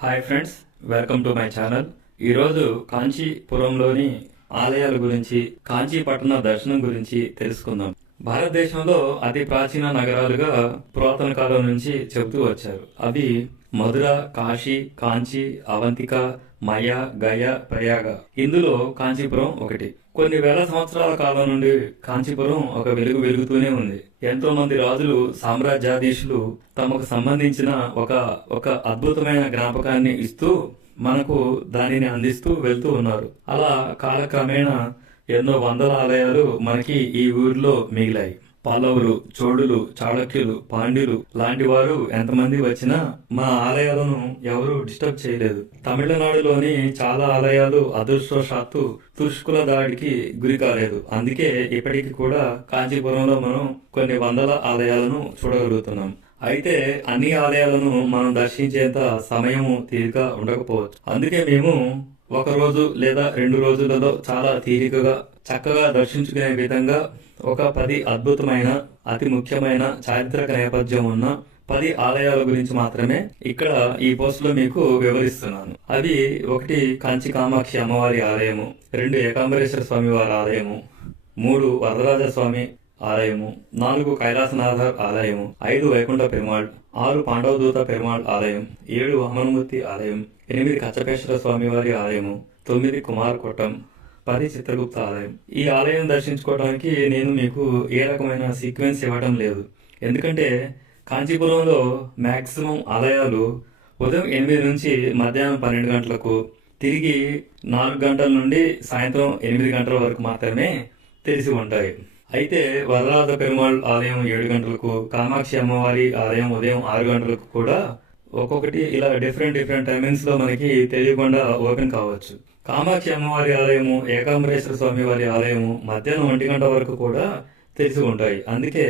Hi friends, welcome to my channel. ఈరోజు కాంచీపురంలోని ఆలయాల గురించి, కాంచీ పట్టణ దర్శనం గురించి తెలుసుకుందాం. భారతదేశంలో అతి ప్రాచీన నగరాలుగా పురాతన కాలం నుంచి చెబుతూ వచ్చారు. అవి మధుర, కాశీ, కాంచీ, అవంతిక, మయ, గయ, ప్రయాగ. ఇందులో కాంచీపురం ఒకటి. కొన్ని వేల సంవత్సరాల కాలం నుండి కాంచీపురం ఒక వెలుగు వెలుగుతూనే ఉంది. ఎంతో మంది రాజులు, సామ్రాజ్యాధీశులు తమకు సంబంధించిన ఒక అద్భుతమైన జ్ఞాపకాన్ని ఇస్తూ మనకు దానిని అందిస్తూ వెళ్తూ ఉన్నారు. అలా కాలక్రమేణా ఎన్నో వందల ఆలయాలు మనకి ఈ ఊరిలో మిగిలాయి. పల్లవులు, చోళులు, చాళుక్యులు, పాండ్యులు లాంటి వారు ఎంతమంది వచ్చినా మా ఆలయాలను ఎవరు డిస్టర్బ్ చేయలేదు. తమిళనాడులోని చాలా ఆలయాలు అదృష్టవశాత్తు తుర్ష్కుల దాడికి గురి కాలేదు. అందుకే ఇప్పటికి కూడా కాంచీపురంలో మనం కొన్ని వందల ఆలయాలను చూడగలుగుతున్నాం. అయితే అన్ని ఆలయాలను మనం దర్శించేంత సమయము తీరిక ఉండకపోవచ్చు. అందుకే మేము ఒక రోజు లేదా 2 రోజులలో చాలా తీరికగా చక్కగా దర్శించుకునే విధంగా ఒక 10 అద్భుతమైన, అతి ముఖ్యమైన చారిత్రక నేపథ్యం ఉన్న 10 ఆలయాల గురించి మాత్రమే ఇక్కడ ఈ పోస్ట్ లో మీకు వివరిస్తున్నాను. అవి: 1 కాంచి కామాక్షి అమ్మవారి ఆలయము, 2 ఏకాంబరేశ్వర స్వామి వారి ఆలయము, 3 వరదరాజ స్వామి ఆలయము, 4 కైలాసనాథర్ ఆలయము, 5 వైకుంఠ పెరుమాళ్, 6 పాండవదూత పెరుమాళ్ ఆలయం, 7 వామనమూర్తి ఆలయం, 8 కచ్చపేశ్వర స్వామి వారి ఆలయము, 9 కుమారకోటం, 10 చిత్రగుప్త ఆలయం. ఈ ఆలయం దర్శించుకోవడానికి నేను మీకు ఏ రకమైన సీక్వెన్స్ ఇవ్వడం లేదు. ఎందుకంటే కాంచీపురంలో మాక్సిమం ఆలయాలు ఉదయం 8 నుంచి మధ్యాహ్నం 12 గంటలకు, తిరిగి 4 గంటల నుండి సాయంత్రం 8 గంటల వరకు మాత్రమే తెరిచి ఉంటాయి. అయితే వరదరాజ పెరుమాళ్ ఆలయం 7 గంటలకు, కామాక్షి అమ్మవారి ఆలయం ఉదయం 6 గంటలకు కూడా ఒక్కొక్కటి ఇలా డిఫరెంట్ టైమింగ్స్ లో మనకి తెలియకుండా ఓపెన్ కావచ్చు. కామాక్షి అమ్మవారి ఆలయము, ఏకాంబరేశ్వర స్వామి వారి ఆలయము మధ్యాహ్నం 1 గంట వరకు కూడా తెరిచి ఉంటాయి. అందుకే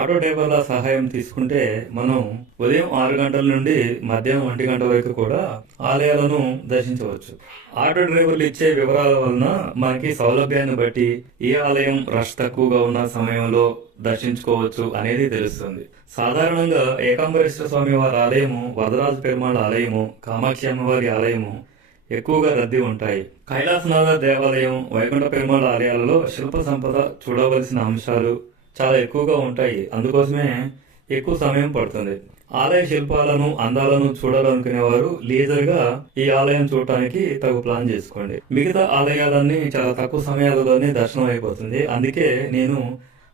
ఆటో డ్రైవర్ల సహాయం తీసుకుంటే మనం ఉదయం 6 గంటల నుండి మధ్యాహ్నం 1 గంట వరకు కూడా ఆలయాలను దర్శించవచ్చు. ఆటో డ్రైవర్లు ఇచ్చే వివరాల వలన మనకి సౌలభ్యాన్ని బట్టి ఏ ఆలయం రష్ తక్కువగా ఉన్న సమయంలో దర్శించుకోవచ్చు అనేది తెలుస్తుంది. సాధారణంగా ఏకాంబరేశ్వర స్వామి వారి ఆలయము, వరదరాజ పెరుమాళ్ ఆలయము, కామాక్షి అమ్మవారి ఆలయము ఎక్కువగా రద్దీ ఉంటాయి. కైలాసనాథ దేవాలయం, వైకుంఠ పెరుమాళ్ ఆలయాలలో శిల్ప సంపద, చూడవలసిన అంశాలు చాలా ఎక్కువగా ఉంటాయి. అందుకోసమే ఎక్కువ సమయం పడుతుంది. ఆలయ శిల్పాలను, అందాలను చూడాలనుకునేవారు లీజర్ గా ఈ ఆలయం చూడటానికి తగు ప్లాన్ చేసుకోండి. మిగతా ఆలయాలన్నీ చాలా తక్కువ సమయాలలోనే దర్శనం అయిపోతుంది. అందుకే నేను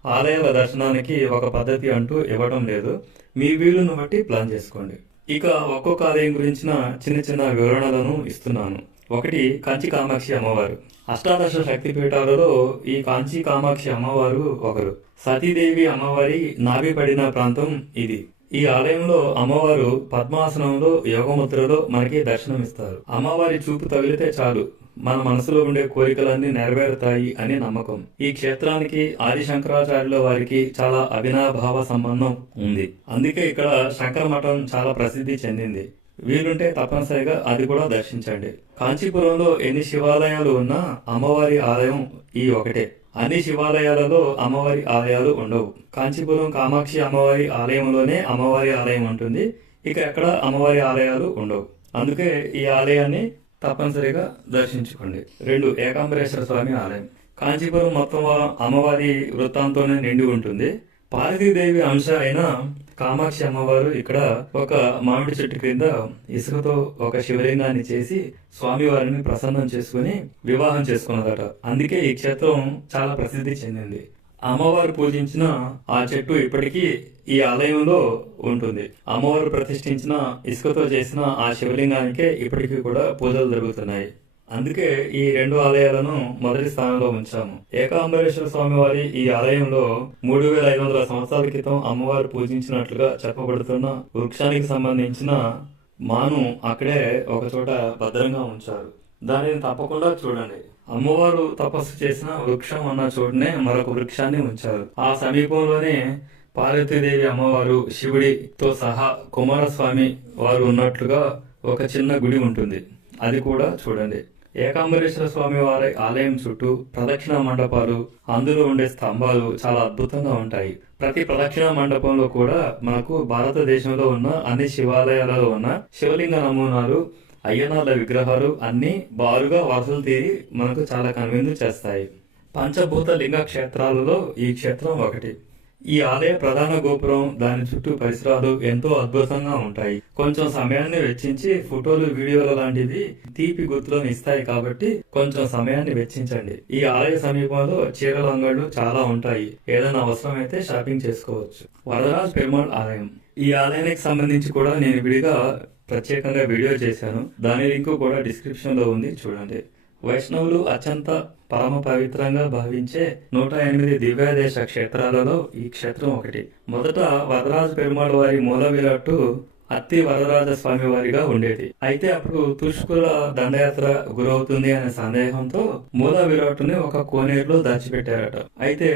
ఆలయాల దర్శనానికి ఒక పద్ధతి అంటూ ఇవ్వడం లేదు. మీ వీలును బట్టి ప్లాన్ చేసుకోండి. ఇక ఒక్కొక్క ఆలయం గురించిన చిన్న వివరణలను ఇస్తున్నాను. 1 కాంచి కామాక్షి అమ్మవారు. అష్టాదశ శక్తి పీఠాలలో ఈ కాంచి కామాక్షి అమ్మవారు ఒకరు. సతీదేవి అమ్మవారి నాభి పడిన ప్రాంతం ఇది. ఈ ఆలయంలో అమ్మవారు పద్మాసనంలో యోగముద్రలో మనకి దర్శనమిస్తారు. అమ్మవారి చూపు తగిలితే చాలు మన మనసులో ఉండే కోరికలన్నీ నెరవేరుతాయి అని నమ్మకం. ఈ క్షేత్రానికి ఆది శంకరాచార్యుల వారికి చాలా అవినాభావ సంబంధం ఉంది. అందుకే ఇక్కడ శంకర మఠం చాలా ప్రసిద్ధి చెందింది. వీలుంటే తప్పనిసరిగా అది కూడా దర్శించండి. కాంచీపురంలో ఎన్ని శివాలయాలు ఉన్నా అమ్మవారి ఆలయం ఈ ఒకటే. అన్ని శివాలయాలలో అమ్మవారి ఆలయాలు ఉండవు. కాంచీపురం కామాక్షి అమ్మవారి ఆలయంలోనే అమ్మవారి ఆలయం ఉంటుంది. ఇక ఎక్కడ అమ్మవారి ఆలయాలు ఉండవు. అందుకే ఈ ఆలయాన్ని తప్పనిసరిగా దర్శించుకోండి. 2 ఏకాంబరేశ్వర స్వామి ఆలయం. కాంచీపురం మొత్తం అమ్మవారి వృత్తాంతోనే నిండి ఉంటుంది. పార్వతీదేవి అంశ అయిన కామాక్షి అమ్మవారు ఇక్కడ ఒక మామిడి చెట్టు క్రింద ఇసుకతో ఒక శివలింగాన్ని చేసి స్వామివారిని ప్రసన్నం చేసుకుని వివాహం చేసుకున్నదట. అందుకే ఈ క్షేత్రం చాలా ప్రసిద్ధి చెందింది. అమ్మవారు పూజించిన ఆ చెట్టు ఇప్పటికీ ఈ ఆలయంలో ఉంటుంది. అమ్మవారు ప్రతిష్ఠించిన ఇసుకతో చేసిన ఆ శివలింగానికే ఇప్పటికీ కూడా పూజలు జరుగుతున్నాయి. అందుకే ఈ 2 ఆలయాలను మొదటి స్థానంలో ఉంచాము. ఏకాంబరేశ్వర స్వామి వారి ఈ ఆలయంలో 3500 సంవత్సరాల క్రితం అమ్మవారు పూజించినట్లుగా చెప్పబడుతున్న వృక్షానికి సంబంధించిన మాను అక్కడే ఒక చోట భద్రంగా ఉంచారు. దానిని తప్పకుండా చూడండి. అమ్మవారు తపస్సు చేసిన వృక్షం ఉన్న చోటనే మరొక వృక్షాన్ని ఉంచారు. ఆ సమీపంలోనే పార్వతీదేవి అమ్మవారు, శివుడితో సహా కుమారస్వామి వారు ఉన్నట్లుగా ఒక చిన్న గుడి ఉంటుంది. అది కూడా చూడండి. ఏకాంబరేశ్వర స్వామి వారి ఆలయం చుట్టూ ప్రదక్షిణ మండపాలు, అందులో ఉండే స్తంభాలు చాలా అద్భుతంగా ఉంటాయి. ప్రతి ప్రదక్షిణ మండపంలో కూడా మనకు భారతదేశంలో ఉన్న అన్ని శివాలయాలలో ఉన్న శివలింగ నమూనాలు, అయ్యనార్ల విగ్రహాలు అన్ని బారుగా వరుసలు తీరి మనకు చాలా కనువిందు చేస్తాయి. పంచభూత లింగ క్షేత్రాలలో ఈ క్షేత్రం ఒకటి. ఈ ఆలయ ప్రధాన గోపురం, దాని చుట్టూ పరిసరాలు ఎంతో అద్భుతంగా ఉంటాయి. కొంచెం సమయాన్ని వెచ్చించి ఫోటోలు, వీడియోలు లాంటివి తీపి గుర్తులను ఇస్తాయి కాబట్టి కొంచెం సమయాన్ని వెచ్చించండి. ఈ ఆలయ సమీపంలో చీరల అంగళ్ళు చాలా ఉంటాయి. ఏదైనా అవసరమైతే షాపింగ్ చేసుకోవచ్చు. వరదరాజ్ పెరుమాళ్ ఆలయం. ఈ ఆలయానికి సంబంధించి కూడా నేను విడిగా ప్రత్యేకంగా వీడియో చేశాను. దాని లింక్ కూడా డిస్క్రిప్షన్ లో ఉంది, చూడండి. వైష్ణవులు అత్యంత పరమ పవిత్రంగా భావించే 108 దివ్యాదేశ క్షేత్రాలలో ఈ క్షేత్రం ఒకటి. మొదట వరదరాజ పెరుమాళ్ వారి మూల విరాట్టు అత్తి వరదరాజ స్వామి వారిగా ఉండేది. అయితే అప్పుడు తుష్కుల దండయాత్ర గురవుతుంది అనే సందేహంతో మూల విరాట్టుని ఒక కోనేరులో దాచిపెట్టారట. అయితే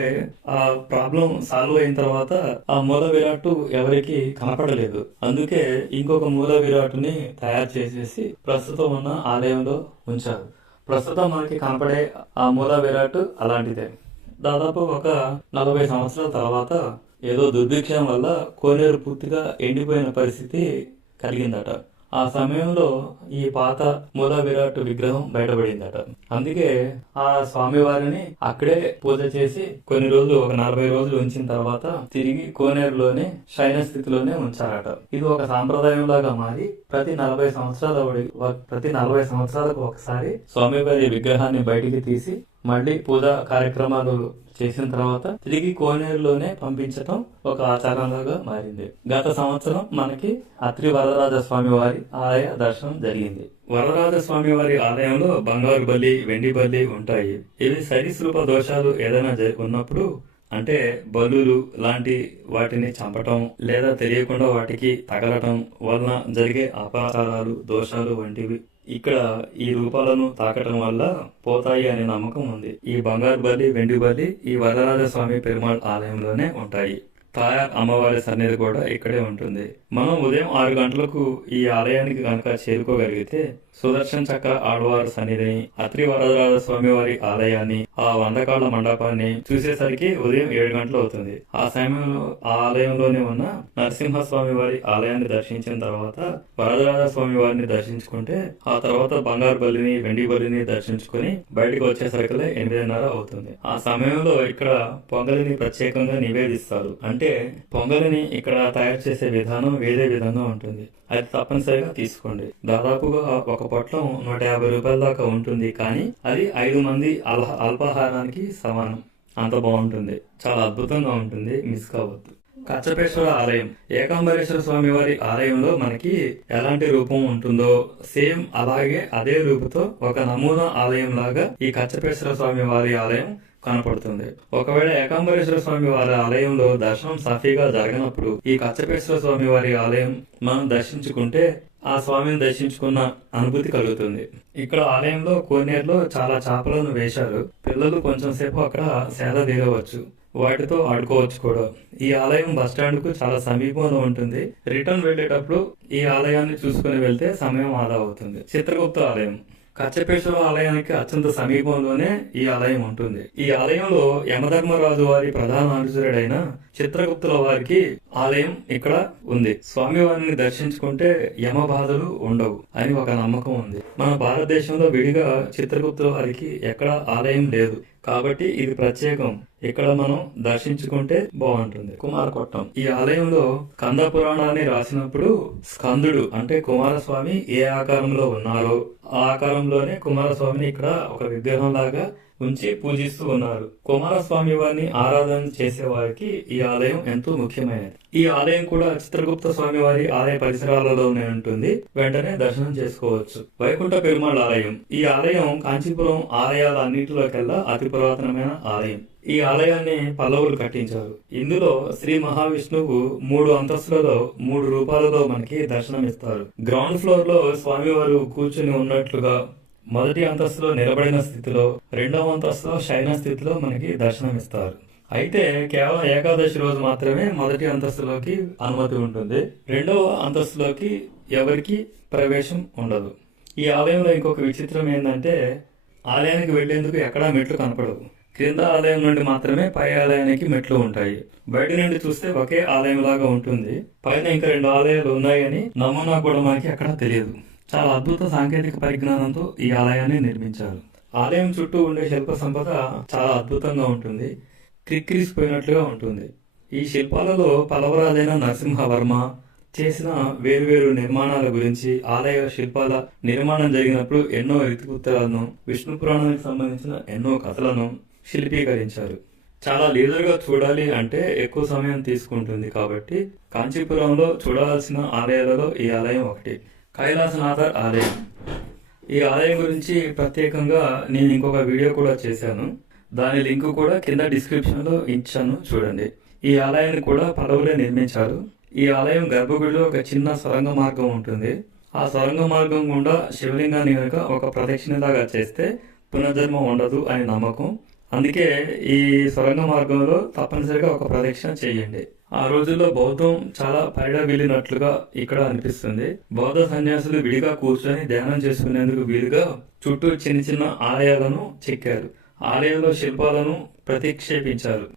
ఆ ప్రాబ్లం సాల్వ్ అయిన తర్వాత ఆ మూల విరాట్టు ఎవరికి కనపడలేదు. అందుకే ఇంకొక మూల విరాట్టుని తయారు చేసేసి ప్రస్తుతం ఉన్న ఆలయంలో ఉంచారు. ప్రస్తుతం మనకి కనపడే ఆ మూల విరాట్ అలాంటిదే. దాదాపు ఒక 40 సంవత్సరాల తర్వాత ఏదో దుర్భిక్షం వల్ల కోనేరు పూర్తిగా ఎండిపోయిన పరిస్థితి కలిగిందట. ఆ సమయంలో ఈ పాత మూల విరాట్ విగ్రహం బయటపడిందట. అందుకే ఆ స్వామివారిని అక్కడే పూజ చేసి కొన్ని రోజులు, ఒక 40 రోజులు ఉంచిన తర్వాత తిరిగి కోనేరులోనే శయన స్థితిలోనే ఉంచారట. ఇది ఒక సాంప్రదాయం లాగా మారి ప్రతి 40 సంవత్సరాలకు ఒకసారి స్వామివారి విగ్రహాన్ని బయటికి తీసి మళ్ళీ పూజా కార్యక్రమాలు చేసిన తర్వాత తిరిగి కోనేరులోనే పంపించటం ఒక ఆచారంలాగా మారింది. గత సంవత్సరం మనకి అత్రి వరదరాజ స్వామి వారి ఆలయ దర్శనం జరిగింది. వరదరాజ స్వామి వారి ఆలయంలో బంగారు బల్లి, వెండి బల్లి ఉంటాయి. ఇవి సరీసృప దోషాలు ఏదైనా ఉన్నప్పుడు, అంటే బలులు లాంటి వాటిని చంపటం లేదా తెలియకుండా వాటికి తగలటం వలన జరిగే అపచారాలు, దోషాలు వంటివి ఇక్కడ ఈ రూపాలను తాకటం వల్ల పోతాయి అనే నమ్మకం ఉంది. ఈ బంగారు బలి, వెండి బలి ఈ వరదరాజ స్వామి పెరుమాళ్ ఆలయంలోనే ఉంటాయి. తాయార్ అమ్మవారి సన్నిధి కూడా ఇక్కడే ఉంటుంది. మనం ఉదయం 6 గంటలకు ఈ ఆలయానికి కనుక చేరుకోగలిగితే సుదర్శన్ చక్ర ఆళ్వార్ సన్నిధిని, అత్రి వరదరాజ స్వామి వారి ఆలయాన్ని, ఆ 100 కాళ్ల మండపాన్ని చూసేసరికి ఉదయం 7 గంటలు అవుతుంది. ఆ సమయంలో ఆ ఆలయంలోనే ఉన్న నరసింహస్వామి వారి ఆలయాన్ని దర్శించిన తర్వాత వరదరాజ స్వామి వారిని దర్శించుకుంటే ఆ తర్వాత బంగారు బలిని, వెండి బలిని దర్శించుకుని బయటకు వచ్చేసరికి 8:30 అవుతుంది. ఆ సమయంలో ఇక్కడ పొంగలిని ప్రత్యేకంగా నివేదిస్తారు. అంటే పొంగలిని ఇక్కడ తయారు చేసే విధానం వేరే విధంగా ఉంటుంది. అది తప్పనిసరిగా తీసుకోండి. దాదాపుగా ఒక పొట్లం 150 రూపాయల దాకా ఉంటుంది. కానీ అది 5 మంది అల్పాహారానికి సమానం. అంత బాగుంటుంది, చాలా అద్భుతంగా ఉంటుంది, మిస్ కావద్దు. కచ్చపేశ్వర ఆలయం. ఏకాంబరేశ్వర స్వామి వారి ఆలయంలో మనకి ఎలాంటి రూపం ఉంటుందో సేమ్ అలాగే అదే రూపుతో ఒక నమూనా ఆలయం లాగా ఈ కచ్చపేశ్వర స్వామి వారి ఆలయం కనపడుతుంది. ఒకవేళ ఏకాంబరేశ్వర స్వామి వారి ఆలయంలో దర్శనం సాఫీగా జరగనప్పుడు ఈ కచ్చపేశ్వర స్వామి వారి ఆలయం మనం దర్శించుకుంటే ఆ స్వామిని దర్శించుకున్న అనుభూతి కలుగుతుంది. ఇక్కడ ఆలయంలో కోనేరులో చాలా చేపలను వేశారు. పిల్లలు కొంచెం సేపు అక్కడ సేద తీరవచ్చు, వాటితో ఆడుకోవచ్చు కూడా. ఈ ఆలయం బస్టాండ్ కు చాలా సమీపంలో ఉంటుంది. రిటర్న్ వెళ్లేటప్పుడు ఈ ఆలయాన్ని చూసుకుని వెళ్తే సమయం ఆదా అవుతుంది. చిత్రగుప్త ఆలయం. కచ్చపేశ్వర ఆలయానికి అత్యంత సమీపంలోనే ఈ ఆలయం ఉంటుంది. ఈ ఆలయంలో యమధర్మరాజు వారి ప్రధాన అనుచరుడైన చిత్రగుప్తుల వారికి ఆలయం ఇక్కడ ఉంది. స్వామివారిని దర్శించుకుంటే యమ బాధలు ఉండవు అని ఒక నమ్మకం ఉంది. మన భారతదేశంలో విడిగా చిత్రగుప్తుల వారికి ఎక్కడ ఆలయం లేదు కాబట్టి ఇది ప్రత్యేకం. ఇక్కడ మనం దర్శించుకుంటే బాగుంటుంది. కుమారకొట్టం. ఈ ఆలయంలో స్కంద పురాణాన్ని రాసినప్పుడు స్కందుడు అంటే కుమారస్వామి ఏ ఆకారంలో ఉన్నారో ఆ ఆకారంలోనే కుమారస్వామిని ఇక్కడ ఒక విగ్రహం లాగా ఉంచి పూజిస్తూ ఉన్నారు. కుమారస్వామి వారిని ఆరాధన చేసే వారికి ఈ ఆలయం ఎంతో ముఖ్యమైనది. ఈ ఆలయం కూడా చిత్రగుప్త స్వామి వారి ఆలయ పరిసరాలలోనే ఉంటుంది. వెంటనే దర్శనం చేసుకోవచ్చు. వైకుంఠ పెరుమాళ్ ఆలయం. ఈ ఆలయం కాంచీపురం ఆలయాలన్నింటిలోకెల్లా అతి పురాతనమైన ఆలయం. ఈ ఆలయాన్ని పల్లవులు కట్టించారు. ఇందులో శ్రీ మహావిష్ణువు 3 అంతస్తులలో 3 రూపాలలో మనకి దర్శనమిస్తారు. గ్రౌండ్ ఫ్లోర్ లో స్వామివారు కూర్చుని ఉన్నట్లుగా, మొదటి అంతస్తులో నిలబడిన స్థితిలో, 2వ అంతస్తులో శయన స్థితిలో మనకి దర్శనమిస్తారు. అయితే కేవలం ఏకాదశి రోజు మాత్రమే మొదటి అంతస్తులోకి అనుమతి ఉంటుంది. 2వ అంతస్తులోకి ఎవరికి ప్రవేశం ఉండదు. ఈ ఆలయంలో ఇంకొక విచిత్రం ఏంటంటే ఆలయానికి వెళ్లేందుకు ఎక్కడా మెట్లు కనపడవు. క్రింద ఆలయం నుండి మాత్రమే పై ఆలయానికి మెట్లు ఉంటాయి. బయట నుండి చూస్తే ఒకే ఆలయం లాగా ఉంటుంది. పైన ఇంకా 2 ఆలయాలు ఉన్నాయని నమూనా కూడా మనకి ఎక్కడా తెలియదు. చాలా అద్భుత సాంకేతిక పరిజ్ఞానంతో ఈ ఆలయాన్ని నిర్మించారు. ఆలయం చుట్టూ ఉండే శిల్ప సంపద చాలా అద్భుతంగా ఉంటుంది. క్రిక్కిరిసిపోయినట్లుగా ఉంటుంది. ఈ శిల్పాలలో పలవరాజైన నరసింహవర్మ చేసిన వేరువేరు నిర్మాణాల గురించి, ఆలయ శిల్పాల నిర్మాణం జరిగినప్పుడు ఎన్నో ఇతివృత్తాలను, విష్ణు పురాణానికి సంబంధించిన ఎన్నో కథలను శిల్పీకరించారు. చాలా లీజర్గా చూడాలి అంటే ఎక్కువ సమయం తీసుకుంటుంది. కాబట్టి కాంచీపురంలో చూడాల్సిన ఆలయాలలో ఈ ఆలయం ఒకటి. కైలాసనాథర్ ఆలయం. ఈ ఆలయం గురించి ప్రత్యేకంగా నేను ఇంకొక వీడియో కూడా చేశాను. దాని లింక్ కూడా కింద డిస్క్రిప్షన్లో ఇచ్చాను, చూడండి. ఈ ఆలయాన్ని కూడా పల్లవులే నిర్మించారు. ఈ ఆలయం గర్భగుడిలో ఒక చిన్న సొరంగ మార్గం ఉంటుంది. ఆ సొరంగ మార్గం గుండా శివలింగాన్ని కనుక ఒక ప్రదక్షిణలాగా చేస్తే పునర్జన్మ ఉండదు అని నమ్మకం. అందుకే ఈ సొరంగ మార్గంలో తప్పనిసరిగా ఒక ప్రదక్షిణ చేయండి. ఆ రోజుల్లో బౌద్ధం చాలా పరిడవిల్లినట్లుగా ఇక్కడ అనిపిస్తుంది. బౌద్ధ సన్యాసులు విడిగా కూర్చొని ధ్యానం చేసుకునేందుకు వీలుగా చుట్టూ చిన్న చిన్న ఆలయాలను చెక్కారు. ఆలయంలో శిల్పాలను ప్రతిక్షేపించారు.